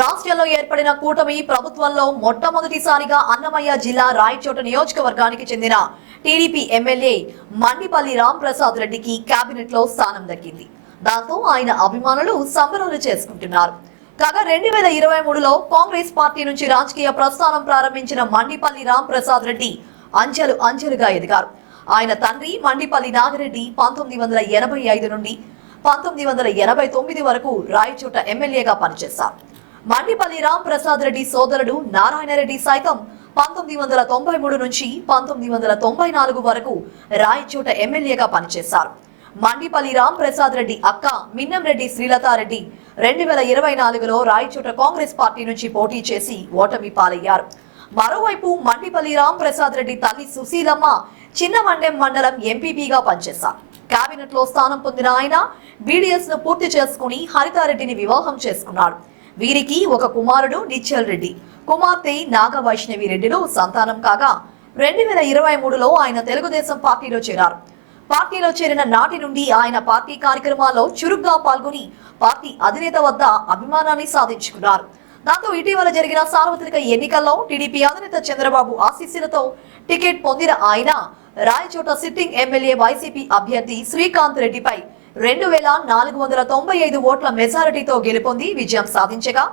రాష్ట్రంలో ఏర్పడిన కూటమి ప్రభుత్వంలో మొట్టమొదటిసారిగా అన్నమయ్య జిల్లా రాయచోట నియోజకవర్గానికి చెందిన టీడీపీ ఎమ్మెల్యే మండిపల్లి రాంప్రసాద్ రెడ్డికి కేబినెట్లో స్థానం దక్కింది. దాంతో ఆయన అభిమానులు సంబరాలు చేసుకుంటున్నారు. కాగా రెండు వేల ఇరవై మూడులో కాంగ్రెస్ పార్టీ నుంచి రాజకీయ ప్రస్థానం ప్రారంభించిన మండిపల్లి రాంప్రసాద్ రెడ్డి అంచెలు అంచెలుగా ఎదిగారు. ఆయన తండ్రి మండిపల్లి నాగిరెడ్డి పంతొమ్మిది వందల ఎనభై ఐదు నుండి పంతొమ్మిది వందల ఎనభై తొమ్మిది వరకు రాయచోట ఎమ్మెల్యేగా పనిచేశారు. మండిపల్లి రామ్ ప్రసాద్ రెడ్డి సోదరుడు నారాయణరెడ్డి సైతం పంతొమ్మిది వందల తొంభై మూడు నుంచి పంతొమ్మిది వందల తొంభై నాలుగు వరకు రాయచోట ఎమ్మెల్యేగా పనిచేశారు. మండిపల్లి రామ్ ప్రసాద్ రెడ్డి అక్క మిన్నంరెడ్డి శ్రీలతారెడ్డి రెండు వేల ఇరవై నాలుగులో రాయచోట కాంగ్రెస్ పార్టీ నుంచి పోటీ చేసి ఓటమి పాలయ్యారు. మరోవైపు మండిపల్లి రామ్ ప్రసాద్ రెడ్డి తల్లి సుశీలమ్మ చిన్న మండెం మండలం ఎంపీపీగా పనిచేశారు. కేబినెట్లో స్థానం పొందిన ఆయన బీడీఎస్ను పూర్తి చేసుకుని హరితారెడ్డిని వివాహం చేసుకున్నాడు. వీరికి ఒక కుమారుడు నిచ్చల్ రెడ్డి. కుమార్తె నాగ వైష్ణవి సంతానం కాగా రెండు వేల ఇరవై మూడులో ఆయన తెలుగుదేశం పార్టీలో చేరారు. పార్టీలో చేరిన నాటి నుండి ఆయన పార్టీ కార్యక్రమాల్లో చురుగ్గా పాల్గొని పార్టీ అధినేత వద్ద అభిమానాన్ని సాధించుకున్నారు. దాంతో ఇటీవల జరిగిన సార్వత్రిక ఎన్నికల్లో టీడీపీ అధినేత చంద్రబాబు ఆశీస్సులతో టికెట్ పొందిన ఆయన రాయచోట సిట్టింగ్ ఎమ్మెల్యే వైసీపీ అభ్యర్థి శ్రీకాంత్ రెడ్డిపై రెండు వేల నాలుగు వందల తొంభై ఐదు ఓట్ల మెజారిటీతో గెలుపొంది విజయం సాధించగా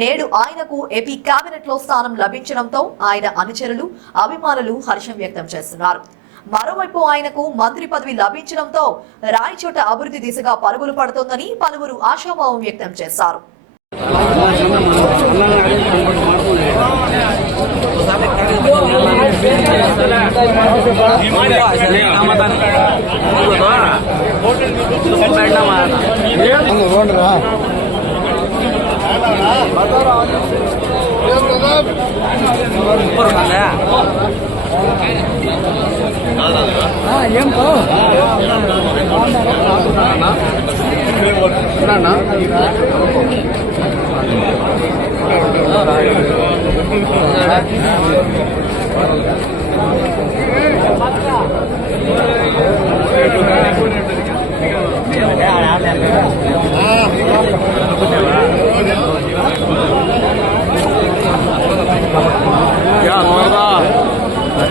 నేడు ఆయనకు ఏపీ కేబినెట్లో స్థానం లభించడంతో ఆయన అనుచరులు అభిమానులు హర్షం వ్యక్తం చేస్తున్నారు. మరోవైపు ఆయనకు మంత్రి పదవి లభించడంతో రాయచోట అభివృద్ధి దిశగా పరుగులు పడుతోందని పలువురు ఆశాభావం వ్యక్తం చేశారు. ఏం పో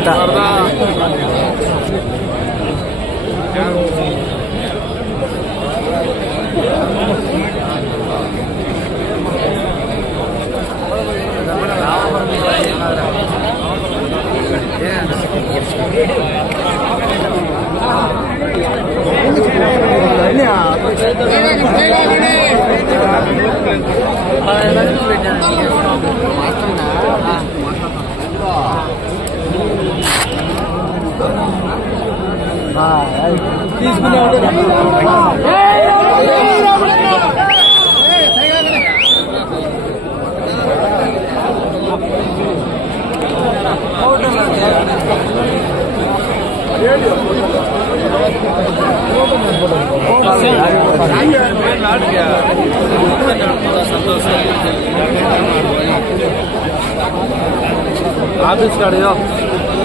맛있다. तीस ಸಂತೋಷ ಆಫೀಸ್ ಕಡೆಯೋ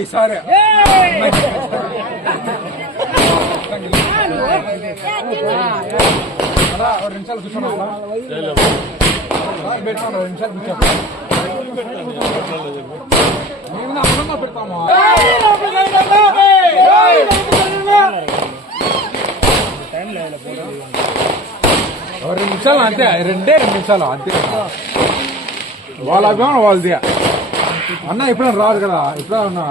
ఈసారి అలా ఒక నిమిషాలు కూర్చోండి పెట్టుకోండి రెండు నిమిషాలు కూర్చోండి మేము అన్నంగా పెడతాము ఒక రెండు నిమిషాలు అంతే రెండే రెండు నిమిషాలు అంతే వాళ్ళ అభిమానం వాళ్ళది అన్న ఎప్పుడైనా రాదు కదా ఎప్పుడైనా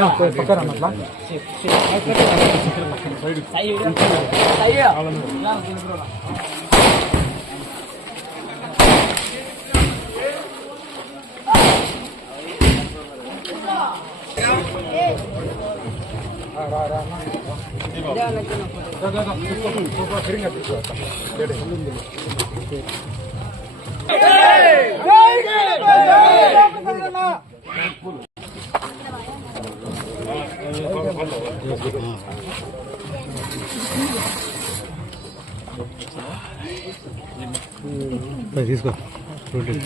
వస్తారు పక్కన అట్లా రా, రా, అన్న. దా, దా, దా, తీసుకో, తీసుకో,